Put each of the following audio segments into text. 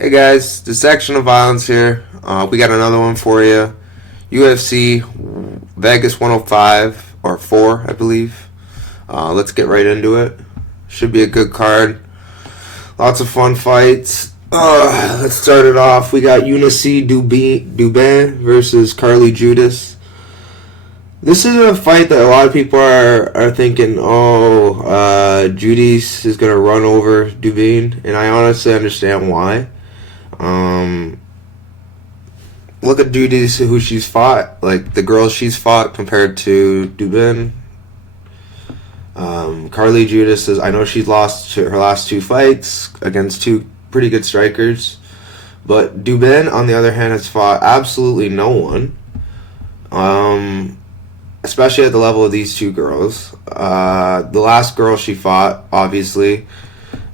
Hey guys, the section of violence here. We got another one for you. UFC Vegas 105 or 4, I believe. Let's get right into it. Should be a good card. Lots of fun fights. Let's start it off. We got Duben versus Carly Judice. This is a fight that a lot of people are thinking, Judice is going to run over Duben, and I honestly understand why. Look at Judice, who she's fought, like the girls she's fought compared to Duben. Carly Judice I know she's lost her last 2 fights against 2 pretty good strikers, but Duben, on the other hand, has fought absolutely no one. Especially at the level of these 2 girls. The last girl she fought, obviously,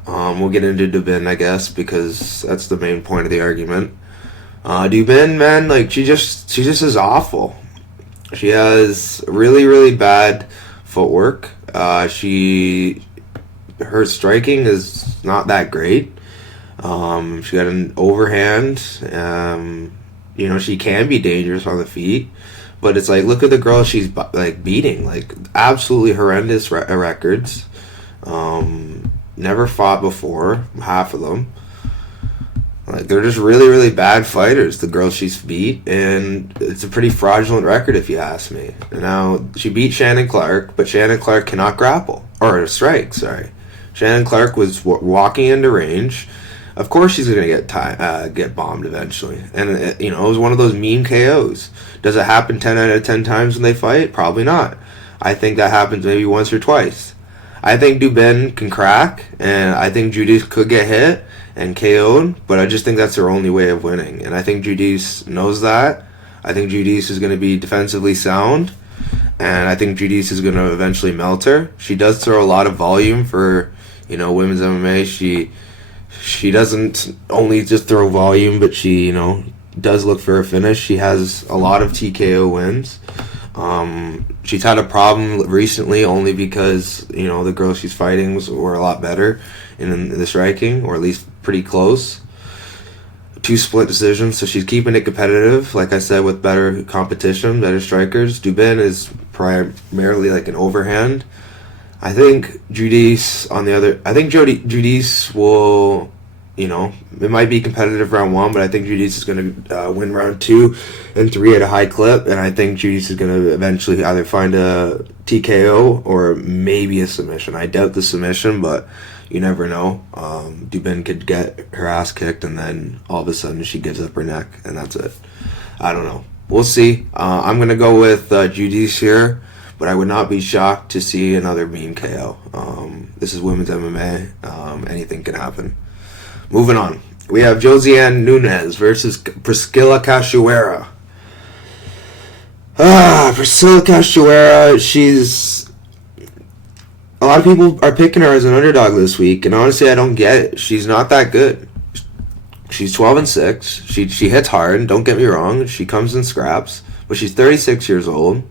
we'll get into Duben, I guess, because that's the main point of the argument. Duben, man, like she just is awful. She has really, really bad footwork. Her striking is not that great. She got an overhand. She can be dangerous on the feet. But it's like, look at the girl she's like beating, like absolutely horrendous records. Never fought before, half of them. Like they're just really, really bad fighters, the girls she's beat, and it's a pretty fraudulent record if you ask me. Now she beat Shannon Clark, but Shannon Clark cannot grapple or strike. Sorry, Shannon Clark was walking into range. Of course she's gonna get bombed eventually, and it was one of those meme KOs. Does it happen 10 out of 10 times when they fight? Probably not. I think that happens maybe once or twice. I think Duben can crack, and I think Judice could get hit and KO'd, but I just think that's her only way of winning, and I think Judice knows that. I think Judice is going to be defensively sound, and I think Judice is going to eventually melt her. She does throw a lot of volume for, women's MMA. She doesn't only just throw volume, but she, does look for a finish. She has a lot of TKO wins. She's had a problem recently only because, the girls she's fighting were a lot better in the striking, or at least pretty close. 2 split decisions, so she's keeping it competitive, like I said, with better competition, better strikers. Duben is primarily like an overhand. I think Judice Judice will, it might be competitive round 1, but I think Judice is going to win round 2 and 3 at a high clip, and I think Judice is going to eventually either find a TKO or maybe a submission. I doubt the submission, but you never know. Duben could get her ass kicked, and then all of a sudden she gives up her neck, and that's it. I don't know. We'll see. I'm going to go with Judice here, but I would not be shocked to see another meme KO. This is women's MMA. Anything can happen. Moving on. We have Josiane Nunes versus Priscilla Cachoeira. Priscilla Cachoeira, a lot of people are picking her as an underdog this week, and honestly, I don't get it. She's not that good. She's 12-6. She hits hard, don't get me wrong. She comes in scraps, but she's 36 years old.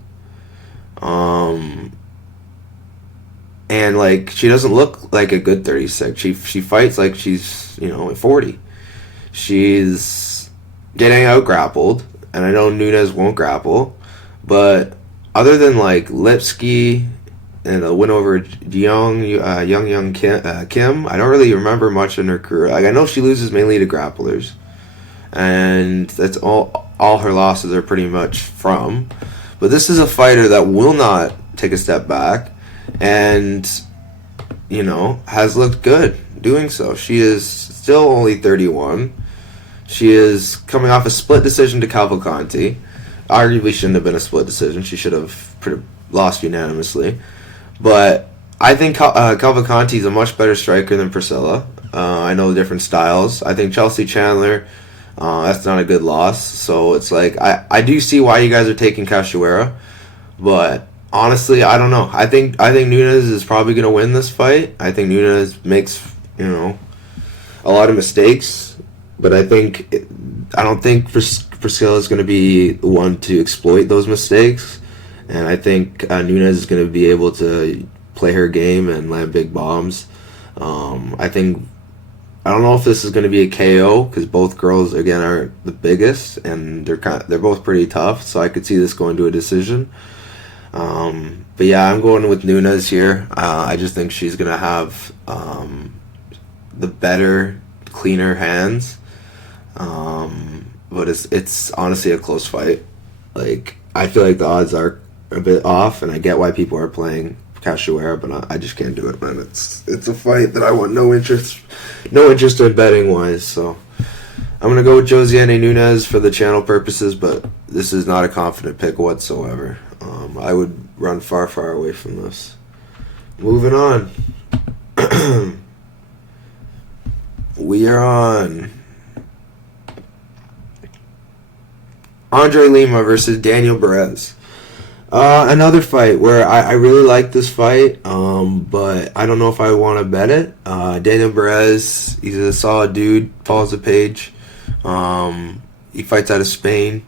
And like she doesn't look like a good 36. She fights like she's 40. She's getting out grappled, and I know Nunes won't grapple, but other than like Lipsky and a win over Young Kim, I don't really remember much in her career. Like I know she loses mainly to grapplers, and that's all her losses are pretty much from. But this is a fighter that will not take a step back, and has looked good doing so. She is still only 31. She is coming off a split decision to Cavalcanti. Arguably shouldn't have been a split decision. She should have lost unanimously. But I think Cavalcanti is a much better striker than Priscilla. I know the different styles. I think Chelsea Chandler, that's not a good loss. So it's like, I do see why you guys are taking Cachoeira, but honestly, I don't know. I think Nunes is probably going to win this fight. I think Nunes makes, a lot of mistakes, but I don't think Priscilla is going to be the one to exploit those mistakes, and I think Nunes is going to be able to play her game and land big bombs. I think I don't know if this is going to be a KO because both girls again are the biggest and they're both pretty tough. So I could see this going to a decision. But yeah, I'm going with Nunes here. I just think she's going to have the better, cleaner hands. But it's honestly a close fight. Like, I feel like the odds are a bit off, and I get why people are playing Cachoeira, but I just can't do it, man. It's a fight that I want no interest in betting wise. So I'm gonna go with Josiane Nunes for the channel purposes, but this is not a confident pick whatsoever. I would run far, far away from this. Moving on. We are on Andre Lima versus Daniel Barez. Another fight where I really like this fight, but I don't know if I want to bet it. Daniel Barez, he's a solid dude, follows the page. He fights out of Spain.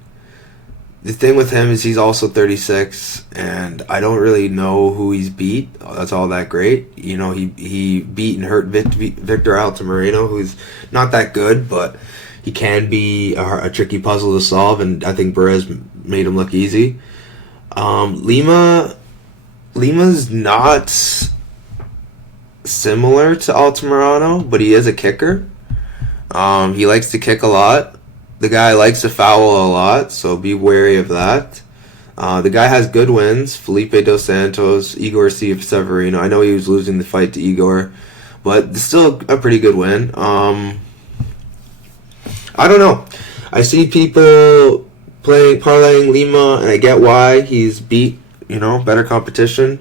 The thing with him is he's also 36, and I don't really know who he's beat. That's all that great. You know, he beat and hurt Victor Altamirano, who's not that good, but he can be a tricky puzzle to solve, and I think Barez made him look easy. Lima's not similar to Altamirano, but he is a kicker. He likes to kick a lot. The guy likes to foul a lot, so be wary of that. The guy has good wins. Felipe Dos Santos, Igor Severino. I know he was losing the fight to Igor, but still a pretty good win. I don't know. I see people parlaying Lima, and I get why. He's beat, better competition.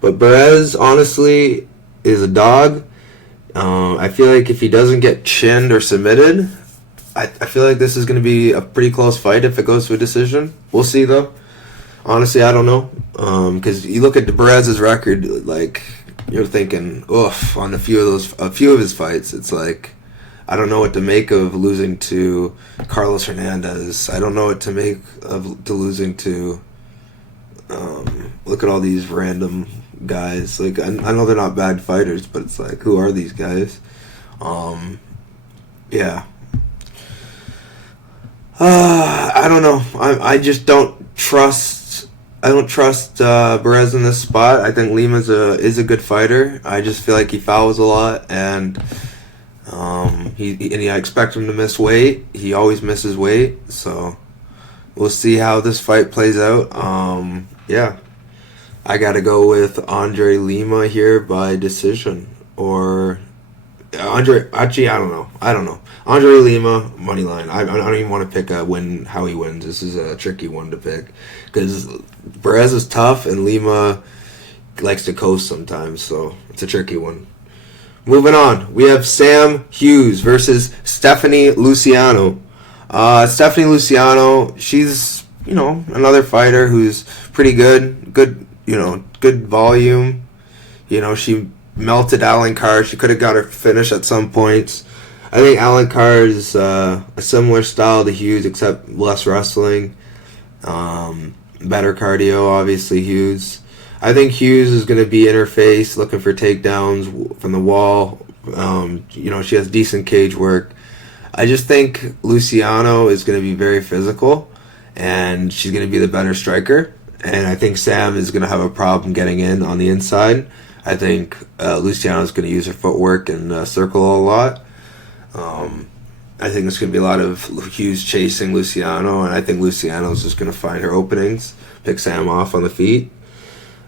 But Barez, honestly, is a dog. I feel like if he doesn't get chinned or submitted, I feel like this is going to be a pretty close fight if it goes to a decision. We'll see, though. Honestly, I don't know. Because you look at Barez's record, like, you're thinking, oof, on a few of his fights, it's like, I don't know what to make of losing to Carlos Hernandez. I don't know what to make of losing to. Look at all these random guys. Like, I know they're not bad fighters, but it's like, who are these guys? Yeah. I don't know. I just don't trust. I don't trust Barez in this spot. I think Lima is a good fighter. I just feel like he fouls a lot, and I expect him to miss weight. He always misses weight, so we'll see how this fight plays out. Yeah, I gotta go with Andre Lima here by decision, or Andre. Actually, I don't know. Andre Lima money line. I don't even want to pick how he wins. This is a tricky one to pick because Barez is tough and Lima likes to coast sometimes, so it's a tricky one. Moving on, we have Sam Hughes versus Stephanie Luciano. Stephanie Luciano, she's another fighter who's pretty good. Good volume. She melted Alencar. She could have got her finish at some points. I think Alencar is a similar style to Hughes, except less wrestling. Better cardio, obviously, Hughes. I think Hughes is going to be in her face, looking for takedowns from the wall. She has decent cage work. I just think Luciano is going to be very physical, and she's going to be the better striker. And I think Sam is going to have a problem getting in on the inside. I think Luciano is going to use her footwork and circle a lot. I think there's going to be a lot of Hughes chasing Luciano, and I think Luciano is just going to find her openings, pick Sam off on the feet.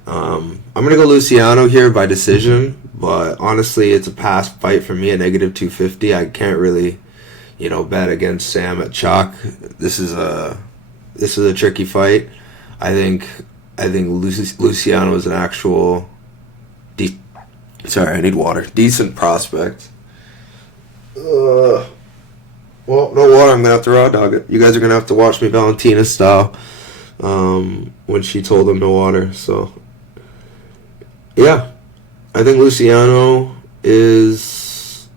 I'm going to go Luciano here by decision, but honestly, it's a pass fight for me at -250. I can't really, bet against Sam at chalk. This is a tricky fight. I think Luciano is an actual. Sorry, I need water. Decent prospect. Well, no water. I'm gonna have to raw dog it. You guys are gonna have to watch me Valentina style. When she told him no water. So, yeah, I think Luciano is.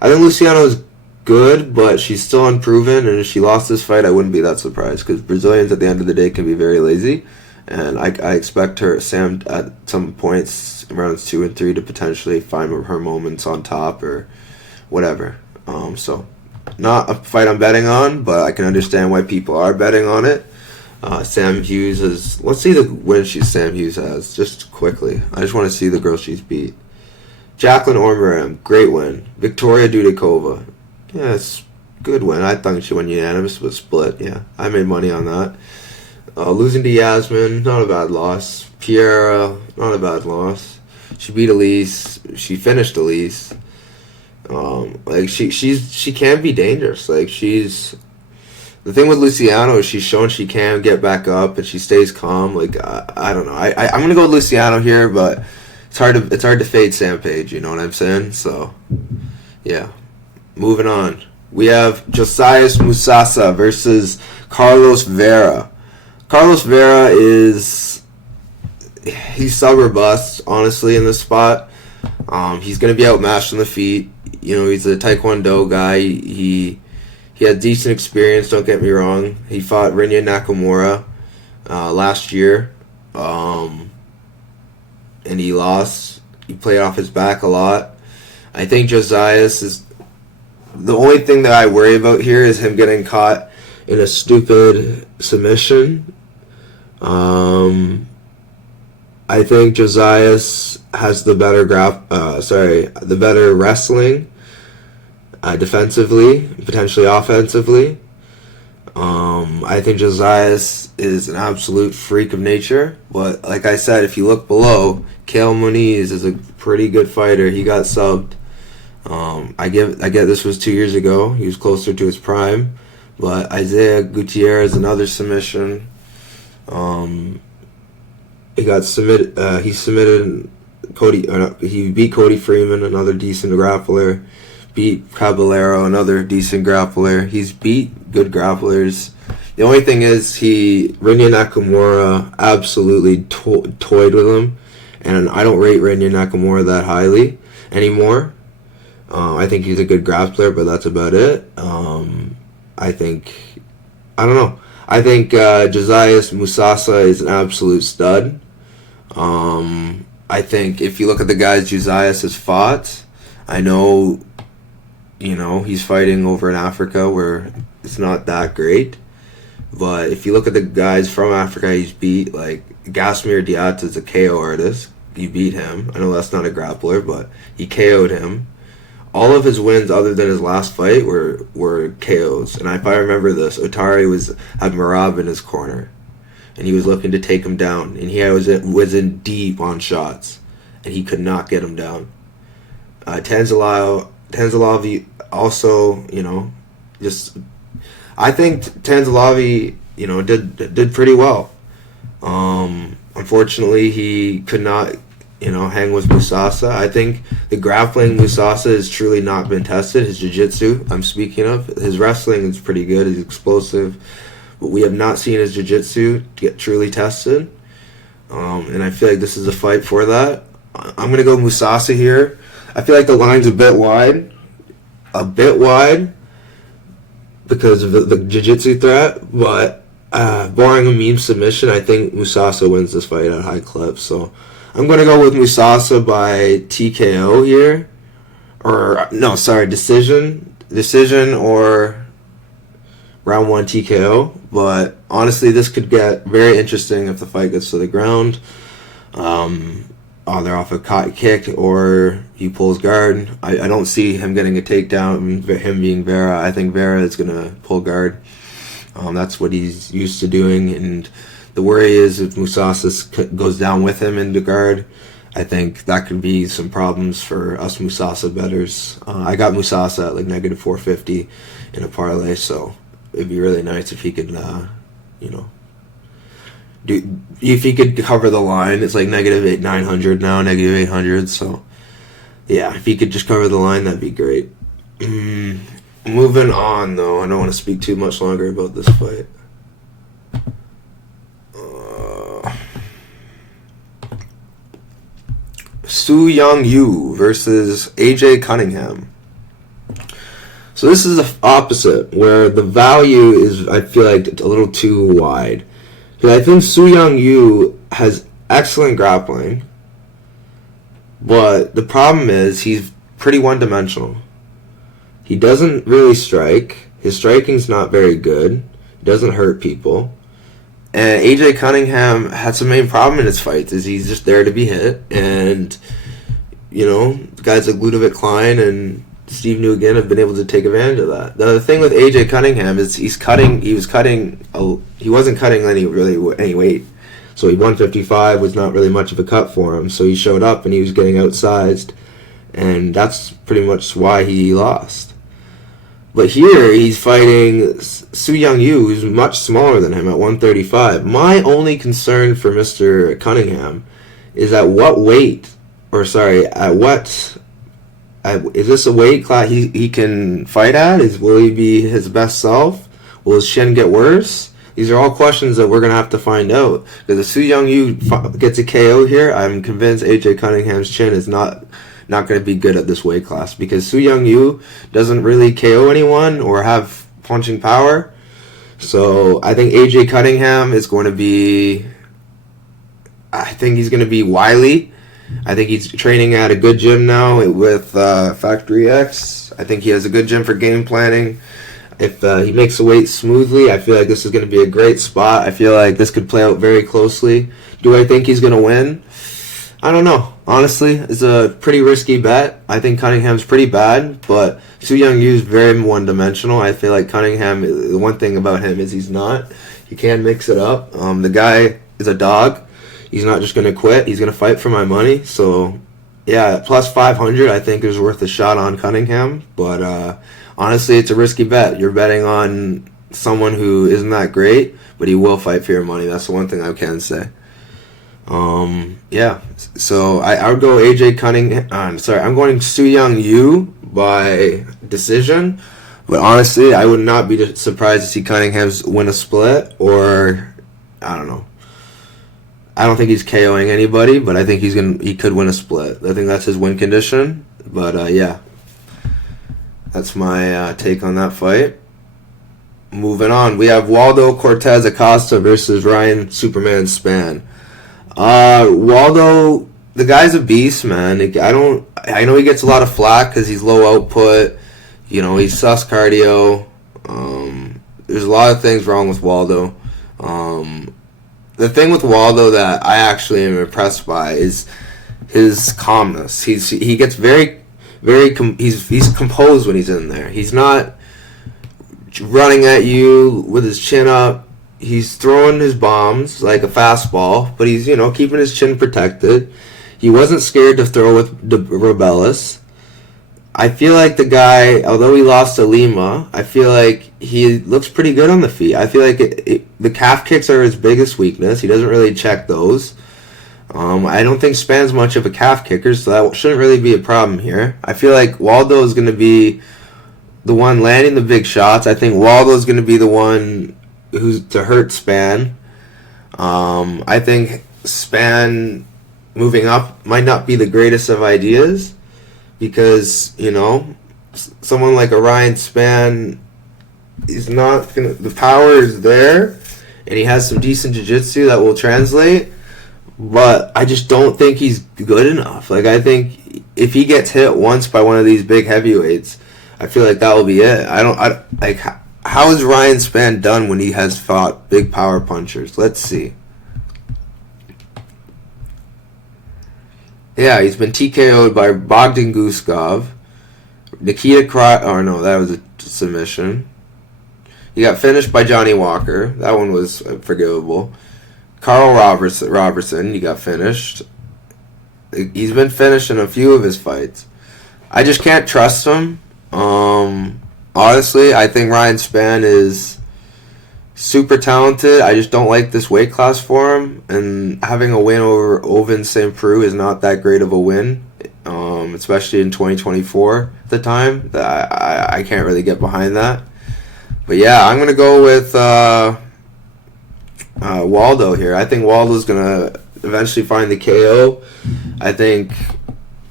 I think Luciano is good, but she's still unproven. And if she lost this fight, I wouldn't be that surprised because Brazilians at the end of the day can be very lazy. And I expect Sam at some points, rounds 2 and 3, to potentially find her moments on top or whatever. So, not a fight I'm betting on, but I can understand why people are betting on it. Sam Hughes is... Let's see the win Sam Hughes has, just quickly. I just want to see the girl she's beat. Jacqueline Ormeram, great win. Victoria Dudikova. Yeah, it's good win. I thought she won unanimous, but split. Yeah, I made money on that. Losing to Yasmin, not a bad loss. Piera, not a bad loss. She beat Elise. She finished Elise. Like she can be dangerous. Like she's... The thing with Luciano is she's shown she can get back up and she stays calm. Like I don't know. I'm gonna go with Luciano here, but it's hard to fade Sam Page. You know what I'm saying? So yeah. Moving on, we have Josias Musasa versus Carlos Vera. Carlos Vera he's sub or bust, honestly, in this spot. He's going to be outmatched on the feet. You know, he's a Taekwondo guy. He had decent experience, don't get me wrong. He fought Rinya Nakamura last year, and he lost. He played off his back a lot. I think Josias is... The only thing that I worry about here is him getting caught in a stupid submission. I think Josias has the better the better wrestling, defensively, potentially offensively. I think Josias is an absolute freak of nature, but like I said, if you look below, Kale Moniz is a pretty good fighter. He got subbed. I get this was 2 years ago. He was closer to his prime, but Isaiah Gutierrez, another submission. He got submitted. He submitted Cody. He beat Cody Freeman, another decent grappler. Beat Caballero, another decent grappler. He's beat good grapplers. The only thing is Rinya Nakamura absolutely toyed with him, and I don't rate Rinya Nakamura that highly anymore. I think he's a good grappler, but that's about it. I don't know. I think Josias Musasa is an absolute stud. I think if you look at the guys Josias has fought, I know, he's fighting over in Africa where it's not that great. But if you look at the guys from Africa he's beat, like Gasmir Diatta is a KO artist. He beat him. I know that's not a grappler, but he KO'd him. All of his wins, other than his last fight, were KOs. And if I remember this, Otari had Marab in his corner, and he was looking to take him down, and he was in deep on shots, and he could not get him down. Tanzalavi also, I think Tanzalavi, did pretty well. Unfortunately, he could not, hang with Musasa. I think the grappling Musasa has truly not been tested. His jiu-jitsu, I'm speaking of. His wrestling is pretty good. He's explosive. But we have not seen his jiu-jitsu get truly tested. And I feel like this is a fight for that. I'm going to go Musasa here. I feel like the line's a bit wide. Because of the jiu-jitsu threat. But barring a meme submission, I think Musasa wins this fight at high clip. So I'm going to go with Musasa by TKO here. Decision or round 1 TKO. But honestly, this could get very interesting if the fight gets to the ground. Either off a kick or he pulls guard. I don't see him getting a takedown, him being Vera. I think Vera is going to pull guard. That's what he's used to doing, and the worry is if Musasa goes down with him into guard, I think that could be some problems for us Musasa bettors. I got Musasa at like negative 450 in a parlay, so it'd be really nice if he could, if he could cover the line. It's like negative 900 now, negative 800. So yeah, if he could just cover the line, that'd be great. Moving on, though, I don't want to speak too much longer about this fight. Su Young Yu versus AJ Cunningham. So this is the opposite, where the value is, I feel like, a little too wide. Because I think Su Young Yu has excellent grappling, but the problem is he's pretty one-dimensional. He doesn't really strike. His striking's not very good. He doesn't hurt people. And AJ Cunningham had some main problem in his fights, is he's just there to be hit. And, you know, guys like Ludovic Klein and Steve Nguyen have been able to take advantage of that. The thing with AJ Cunningham is he wasn't cutting any weight. So 155 was not really much of a cut for him. So he showed up and he was getting outsized. And that's pretty much why he lost. But here, he's fighting Su Young Yu, who's much smaller than him at 135. My only concern for Mr. Cunningham is is this a weight class he can fight at? Will he be his best self? Will his chin get worse? These are all questions that we're going to have to find out. Because if Su Young Yu gets a KO here, I'm convinced AJ Cunningham's chin is not going to be good at this weight class, because Su Young Yu doesn't really KO anyone or have punching power. So I think AJ Cunningham is going to be... I think he's going to be wily. I think he's training at a good gym now with Factory X. I think he has a good gym for game planning. If he makes the weight smoothly, I feel like this is going to be a great spot. I feel like this could play out very closely. Do I think he's going to win? I don't know. Honestly, it's a pretty risky bet. I think Cunningham's pretty bad, but Su Young Yu is very one-dimensional. I feel like Cunningham, the one thing about him is he's not. He can mix it up. The guy is a dog. He's not just going to quit. He's going to fight for my money. So, yeah, plus 500 I think is worth a shot on Cunningham. But honestly, it's a risky bet. You're betting on someone who isn't that great, but he will fight for your money. That's the one thing I can say. Yeah, so I would go AJ Cunningham. I'm going Su Young Yu by decision, but honestly, I would not be surprised to see Cunningham's win a split, or I don't know. I don't think he's KOing anybody, but I think he could win a split. I think that's his win condition. But yeah, that's my take on that fight. Moving on, we have Waldo Cortez Acosta versus Ryan Superman Spann. Waldo, the guy's a beast, man. I know he gets a lot of flack because he's low output. You know, he's sus cardio. There's a lot of things wrong with Waldo. The thing with Waldo that I actually am impressed by is his calmness. He gets very, he's composed when he's in there. He's not running at you with his chin up. He's throwing his bombs like a fastball, but he's, keeping his chin protected. He wasn't scared to throw with Rebellis. I feel like the guy, although he lost to Lima, I feel like he looks pretty good on the feet. I feel like the calf kicks are his biggest weakness. He doesn't really check those. I don't think Spann's much of a calf kicker, so that shouldn't really be a problem here. I feel like Waldo is going to be the one landing the big shots. I think Waldo is going to be the one who's to hurt Spann. I think Spann moving up might not be the greatest of ideas, because someone like a Ryan Spann is not gonna. The power is there, and he has some decent jiu-jitsu that will translate. But I just don't think he's good enough. Like, I think if he gets hit once by one of these big heavyweights, I feel like that will be it. How is Ryan Spann done when he has fought big power punchers? Let's see. Yeah, he's been TKO'd by Bogdan Guskov. Nikita that was a submission. He got finished by Johnny Walker. That one was forgivable. Carl Robertson, he got finished. He's been finished in a few of his fights. I just can't trust him. Honestly, I think Ryan Spann is super talented. I just don't like this weight class for him. And having a win over Ovince St. Preux is not that great of a win, especially in 2024 at the time. I can't really get behind that. But yeah, I'm going to go with Waldo here. I think Waldo's going to eventually find the KO. I think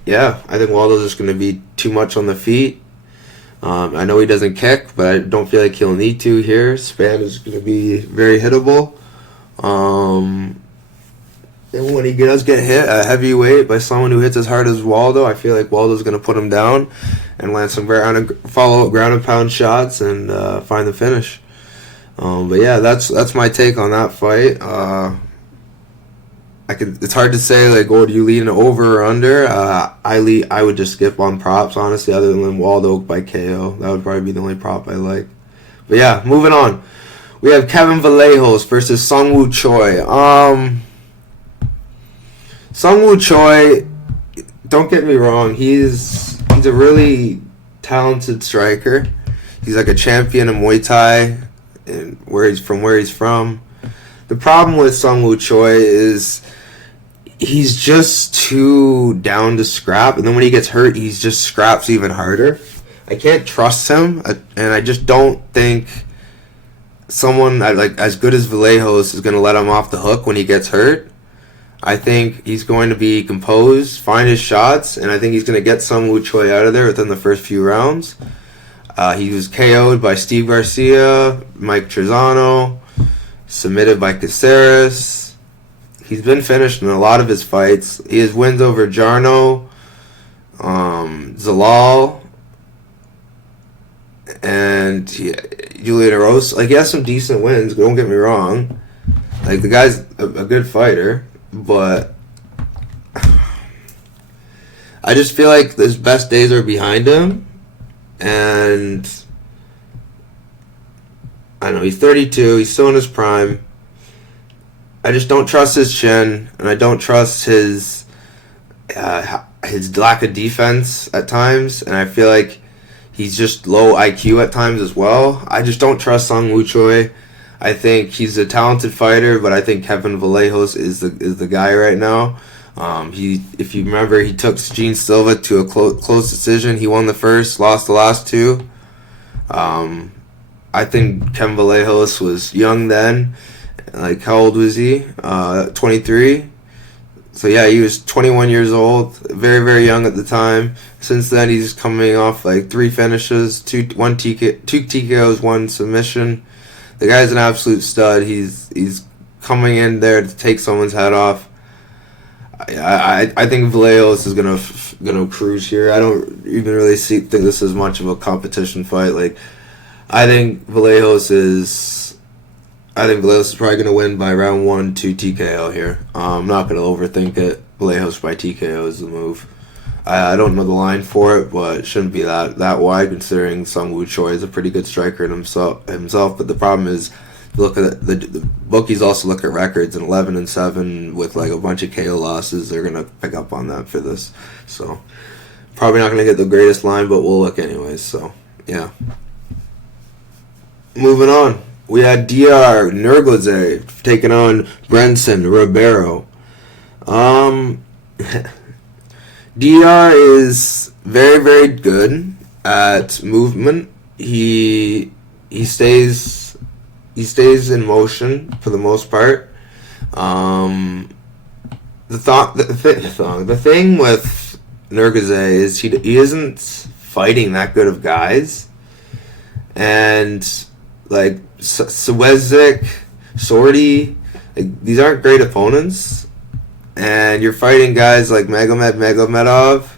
Waldo's just going to be too much on the feet. I know he doesn't kick, but I don't feel like he'll need to here. Spann is going to be very hittable. And when he does get hit at heavyweight by someone who hits as hard as Waldo, I feel like Waldo's going to put him down and land some follow-up ground and pound shots and find the finish. But yeah, that's my take on that fight. It's hard to say, like, oh, do you lean over or under? I would just skip on props, honestly, other than Waldo by KO. That would probably be the only prop I like. But yeah, moving on. We have Kevin Vallejos versus Sungwoo Choi. Sungwoo Choi, don't get me wrong, he's a really talented striker. He's like a champion in Muay Thai, and where he's from. The problem with Sungwoo Choi is he's just too down to scrap, and then when he gets hurt, he just scraps even harder. I can't trust him, and I just don't think someone like as good as Vallejos is going to let him off the hook when he gets hurt. I think he's going to be composed, find his shots, and I think he's going to get Sungwoo Choi out of there within the first few rounds. He was KO'd by Steve Garcia, Mike Trezano, submitted by Caceres. He's been finished in a lot of his fights. He has wins over Jarno, Zalal, and Julian Rose. Like, he has some decent wins, don't get me wrong. Like, the guy's a good fighter, but I just feel like his best days are behind him, and I don't know, he's 32, he's still in his prime. I just don't trust his chin, and I don't trust his lack of defense at times, and I feel like he's just low IQ at times as well. I just don't trust Sungwoo Choi. I think he's a talented fighter, but I think Kevin Vallejos is the guy right now. If you remember, he took Gene Silva to a close decision. He won the first, lost the last two. I think Kevin Vallejos was young then. Like, how old was he? 23. So yeah, he was 21 years old, very, very young at the time. Since then, he's coming off like 3 finishes, two TKOs, 1 submission. The guy's an absolute stud. He's coming in there to take someone's head off. I think Vallejos is gonna cruise here. I don't even really think this is much of a competition fight. Like, I think Vallejos is probably gonna win by round 1, 2 TKO here. I'm not gonna overthink it. Vallejos by TKO is the move. I don't know the line for it, but it shouldn't be that wide, considering Sungwoo Choi is a pretty good striker in himself. But the problem is, look at the bookies also look at records, and 11-7 with like a bunch of KO losses. They're gonna pick up on that for this. So probably not gonna get the greatest line, but we'll look anyways. So yeah. Moving on, we had DR Nurgozhay taking on Brenson Ribeiro. DR is very, very good at movement. He stays in motion for the most part. The thing with Nurgozhay is he isn't fighting that good of guys, and like Swezik, Sorty, like, these aren't great opponents. And you're fighting guys like Magomedov.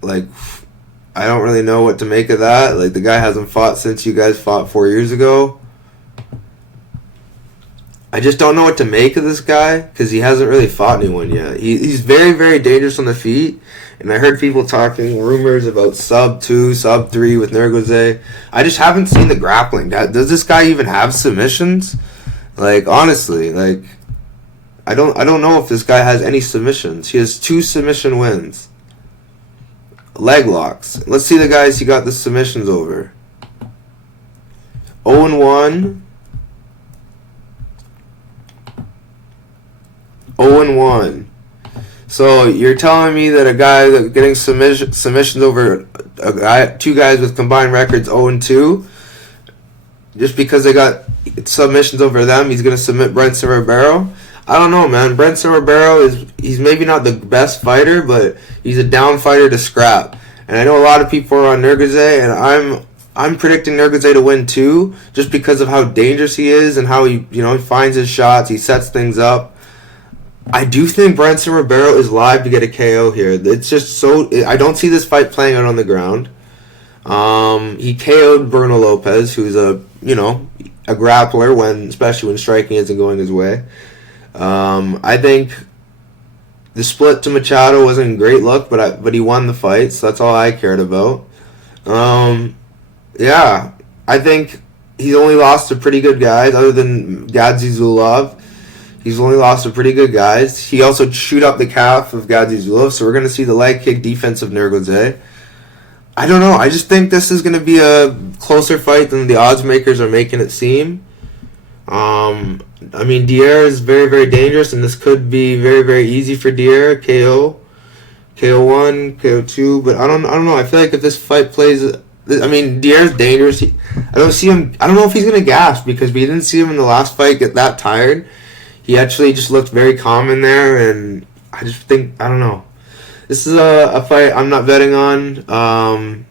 Like, I don't really know what to make of that. Like, the guy hasn't fought since you guys fought 4 years ago. I just don't know what to make of this guy because he hasn't really fought anyone yet. He's very, very dangerous on the feet. And I heard people talking rumors about sub 2, sub 3 with Nurgozhay. I just haven't seen the grappling. Does this guy even have submissions? Like, honestly, like, I don't know if this guy has any submissions. He has 2 submission wins. Leg locks. Let's see the guys he got the submissions over. 0-1. 0-1. So you're telling me that a guy that's getting submissions over two guys with combined records 0-2, just because they got submissions over them, he's going to submit Brenson Ribeiro? I don't know, man. Brenson Ribeiro he's maybe not the best fighter, but he's a down fighter to scrap. And I know a lot of people are on Nurgozhay, and I'm I'm predicting Nurgozhay to win too, just because of how dangerous he is and how he finds his shots, he sets things up. I do think Branson Ribeiro is live to get a KO here. It's just so I don't see this fight playing out on the ground. He KO'd Bruno Lopez, who's a grappler especially when striking isn't going his way. I think the split to Machado wasn't great look, but he won the fight, so that's all I cared about. Yeah, I think he's only lost to pretty good guys, other than Gadzi Zulov. He's only lost to pretty good guys. He also chewed up the calf of Gadzi Zulov, so we're going to see the leg kick defense of Nurgozhay. I don't know. I just think this is going to be a closer fight than the odds makers are making it seem. I mean, Dier is very, very dangerous, and this could be very, very easy for Dier. KO 1, KO 2, but I don't know. I feel like if this fight plays, I mean, Dier's dangerous. I don't see him. I don't know if he's gonna gasp, because we didn't see him in the last fight get that tired. He actually just looked very calm in there, and I just think, I don't know. This is a fight I'm not betting on.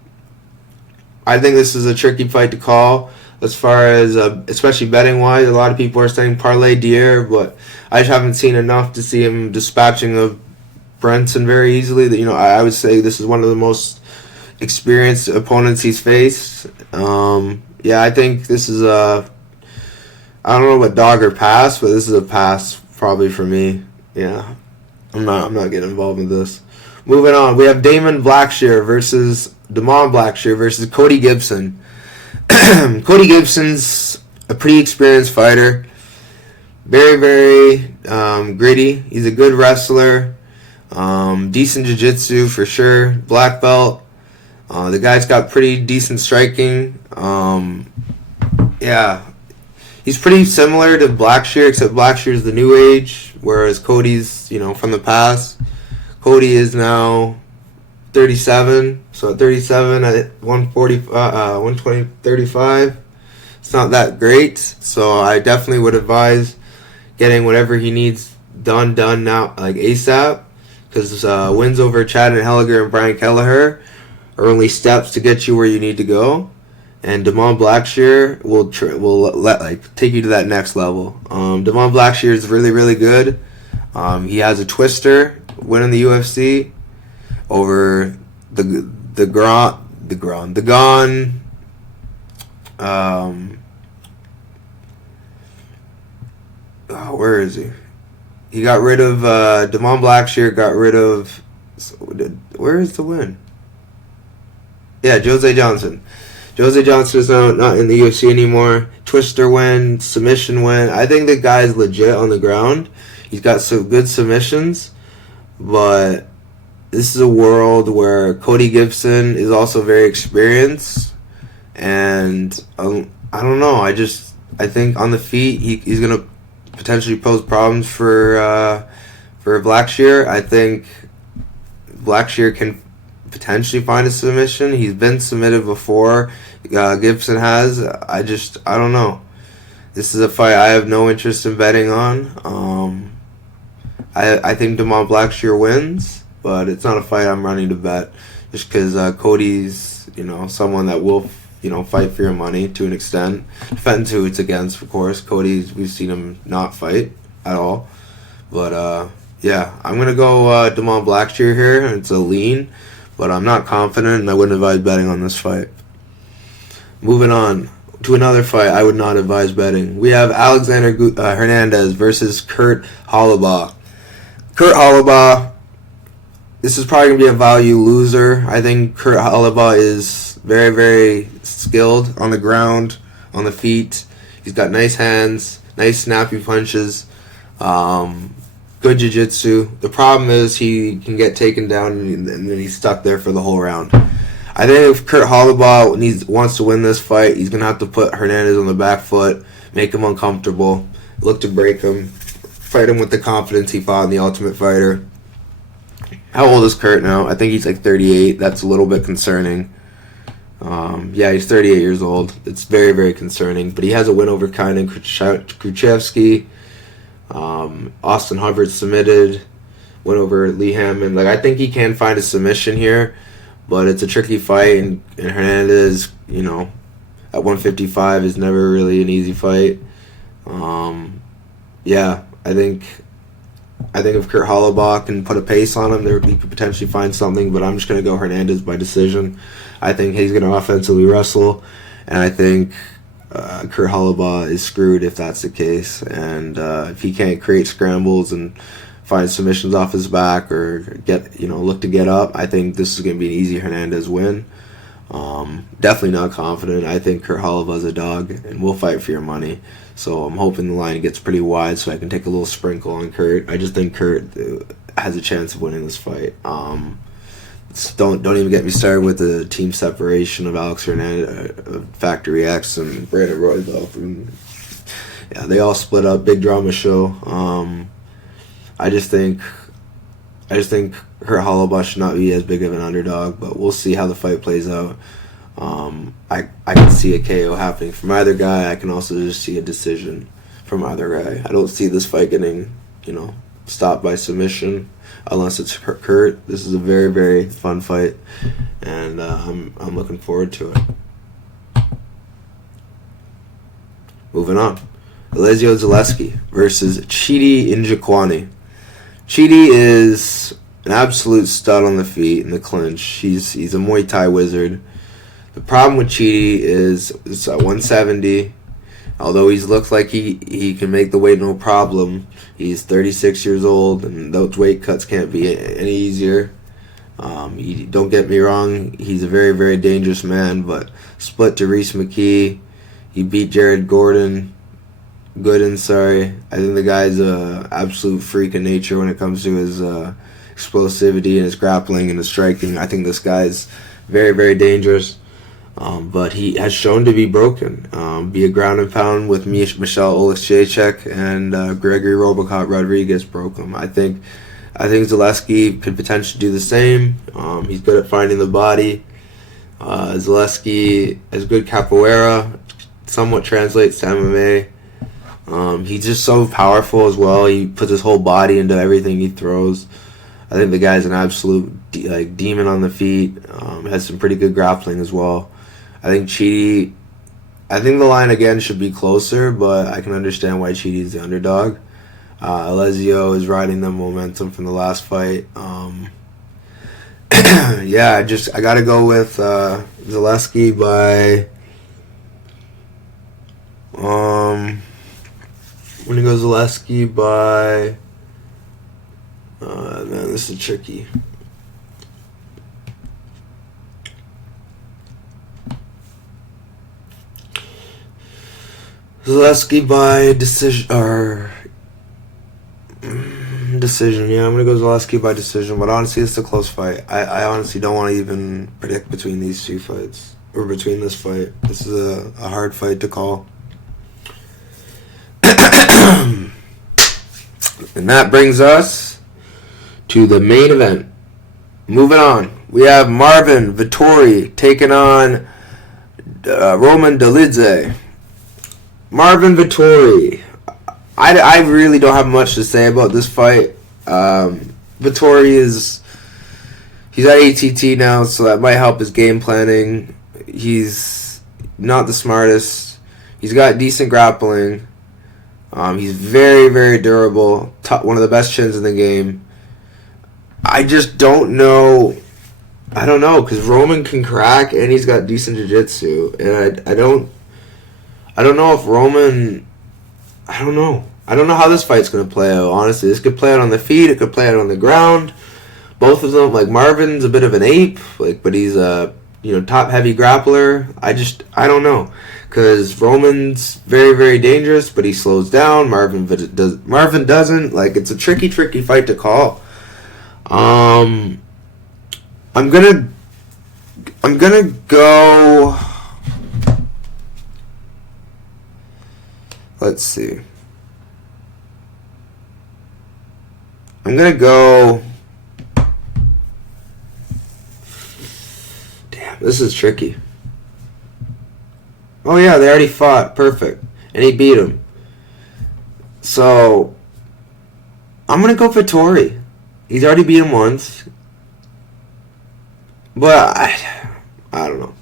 I think this is a tricky fight to call as far as, especially betting-wise. A lot of people are saying parlay Dier, but I just haven't seen enough to see him dispatching of Brunson very easily. I would say this is one of the most experienced opponents he's faced. Yeah, I think this is I don't know what dog or pass, but this is a pass probably for me. Yeah, I'm not getting involved in this. Moving on, we have Damon Blackshear versus Blackshear versus Cody Gibson. Cody Gibson's a pretty experienced fighter. Very, very gritty. He's a good wrestler. Decent jiu-jitsu for sure. Black belt. The guy's got pretty decent striking. Yeah. He's pretty similar to Blackshear, except Blackshear's the new age, whereas Cody's, from the past. Cody is now 37, so at 37 at 140, 120, 35, it's not that great. So I definitely would advise getting whatever he needs done now, like ASAP, because wins over Chad and Helliger and Brian Kelleher are only steps to get you where you need to go. And Damon Blackshear will take you to that next level. Damon Blackshear is really, really good. He has a twister win in the UFC over the Gone. Where is he? He got rid of Damon Blackshear. Got rid of. Where is the win? Yeah, Jose Johnson. Jose Johnson is now not in the UFC anymore. Twister win, submission win. I think the guy's legit on the ground. He's got some good submissions, but this is a world where Cody Gibson is also very experienced, and I don't know. I think on the feet he's gonna potentially pose problems for Blackshear. I think Blackshear can potentially find a submission. He's been submitted before. Gibson has. I don't know. This is a fight I have no interest in betting on. I think Damon Blackshear wins, but it's not a fight I'm running to bet, just because Cody's someone that will fight for your money to an extent. Depends who it's against, of course. We've seen him not fight at all, but yeah, I'm gonna go Damon Blackshear here. It's a lean, but I'm not confident, and I wouldn't advise betting on this fight. Moving on to another fight I would not advise betting. We have Alexander Hernandez versus Kurt Holobaugh. Kurt Holobaugh, this is probably going to be a value loser. I think Kurt Holobaugh is very, very skilled on the ground, on the feet. He's got nice hands, nice snappy punches, good jiu-jitsu. The problem is he can get taken down and then he's stuck there for the whole round. I think if Kurt Holobaugh wants to win this fight, he's going to have to put Hernandez on the back foot, make him uncomfortable, look to break him, fight him with the confidence he fought in The Ultimate Fighter. How old is Kurt now? I think he's like 38. That's a little bit concerning. Yeah, he's 38 years old. It's very, very concerning. But he has a win over Kainan Kruchevsky. Austin Hubbard submitted. Win over Lee Hammond. I think he can find a submission here. but it's a tricky fight, and Hernandez, at 155 is never really an easy fight. Yeah, I think if Kurt Holobaugh can put a pace on him, he could potentially find something, but I'm just going to go Hernandez by decision. I think he's going to offensively wrestle, and I think Kurt Holobaugh is screwed if that's the case. And if he can't create scrambles and find submissions off his back or look to get up, I think this is going to be an easy Hernandez win. Definitely not confident. I think Kurt Holobaugh's a dog, and we'll fight for your money. So I'm hoping the line gets pretty wide so I can take a little sprinkle on Kurt. I just think Kurt has a chance of winning this fight. Don't even get me started with the team separation of Alex Hernandez, Factory X, and Brandon Royval. Yeah, they all split up. Big drama show. I just think Kurt Holobaugh should not be as big of an underdog, but we'll see how the fight plays out. I can see a KO happening from either guy. I can also just see a decision from either guy. I don't see this fight getting, stopped by submission unless it's Kurt. This is a very, very fun fight, and I'm looking forward to it. Moving on. Zaleski versus Njokuani. Chidi is an absolute stud on the feet in the clinch. He's a Muay Thai wizard. The problem with Chidi is it's at 170. Although he's looked like he can make the weight no problem, he's 36 years old, and those weight cuts can't be any easier. Don't get me wrong, he's a very, very dangerous man, but split to Reese McKee. He beat Jared Gooden. I think the guy's a absolute freak of nature when it comes to his explosivity and his grappling and his striking. I think this guy's very, very dangerous. But he has shown to be broken. Be a ground and pound with Michelle Oleksiejczuk and Gregory Robocop Rodriguez broke him. I think Zaleski could potentially do the same. He's good at finding the body. Zaleski has good capoeira, somewhat translates to MMA. He's just so powerful as well. He puts his whole body into everything he throws. I think the guy's an absolute demon on the feet. Has some pretty good grappling as well. I think the line again should be closer, but I can understand why Chidi's the underdog. Alessio is riding the momentum from the last fight. Yeah, I gotta go with Zaleski by. I'm gonna go Zaleski by. Man, this is tricky. Zaleski by decision. Yeah, I'm gonna go Zaleski by decision. But honestly, it's a close fight. I honestly don't want to even predict between these two fights or between this fight. This is a hard fight to call. And that brings us to the main event. Moving on, we have Marvin Vettori taking on Roman Dolidze. Marvin Vettori. I really don't have much to say about this fight. Vettori he's at ATT now, so that might help his game planning. He's not the smartest. He's got decent grappling. He's very, very durable. One of the best chins in the game. I just don't know. I don't know, because Roman can crack and he's got decent jiu-jitsu. And I don't know if Roman. I don't know how this fight's going to play out, honestly. This could play out on the feet. It could play out on the ground. Both of them, Marvin's a bit of an ape, but he's a top-heavy grappler. I don't know. Because Roman's very, very dangerous, but he slows down. Marvin doesn't. It's a tricky fight to call. I'm gonna go. Let's see. I'm gonna go. Damn, this is tricky. Oh yeah, they already fought. Perfect. And he beat him. So, I'm going to go Vettori. He's already beat him once. But I don't know.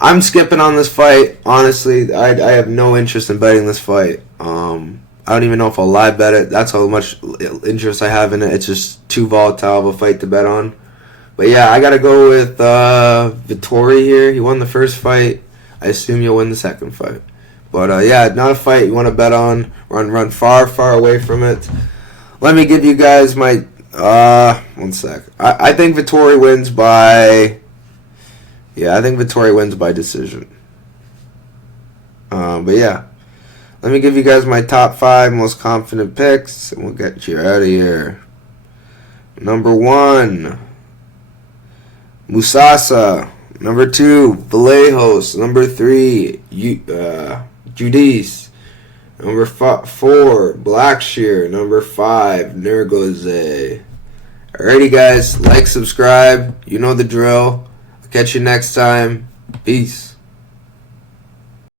I'm skipping on this fight. Honestly, I have no interest in betting this fight. I don't even know if I'll live bet it. That's how much interest I have in it. It's just too volatile of a fight to bet on. But yeah, I gotta go with Vettori here. He won the first fight. I assume you'll win the second fight. But yeah, not a fight you want to bet on. Run far, far away from it. Let me give you guys my 1 sec. I think Vettori wins by. Yeah, I think Vettori wins by decision. But yeah, let me give you guys my top 5 most confident picks, and we'll get you out of here. Number 1, Musasa. Number 2, Vallejos. Number 3, Judice. Number 4, Blackshear. Number 5, Nurgozhay. Alrighty, guys. Like, subscribe. You know the drill. I'll catch you next time. Peace.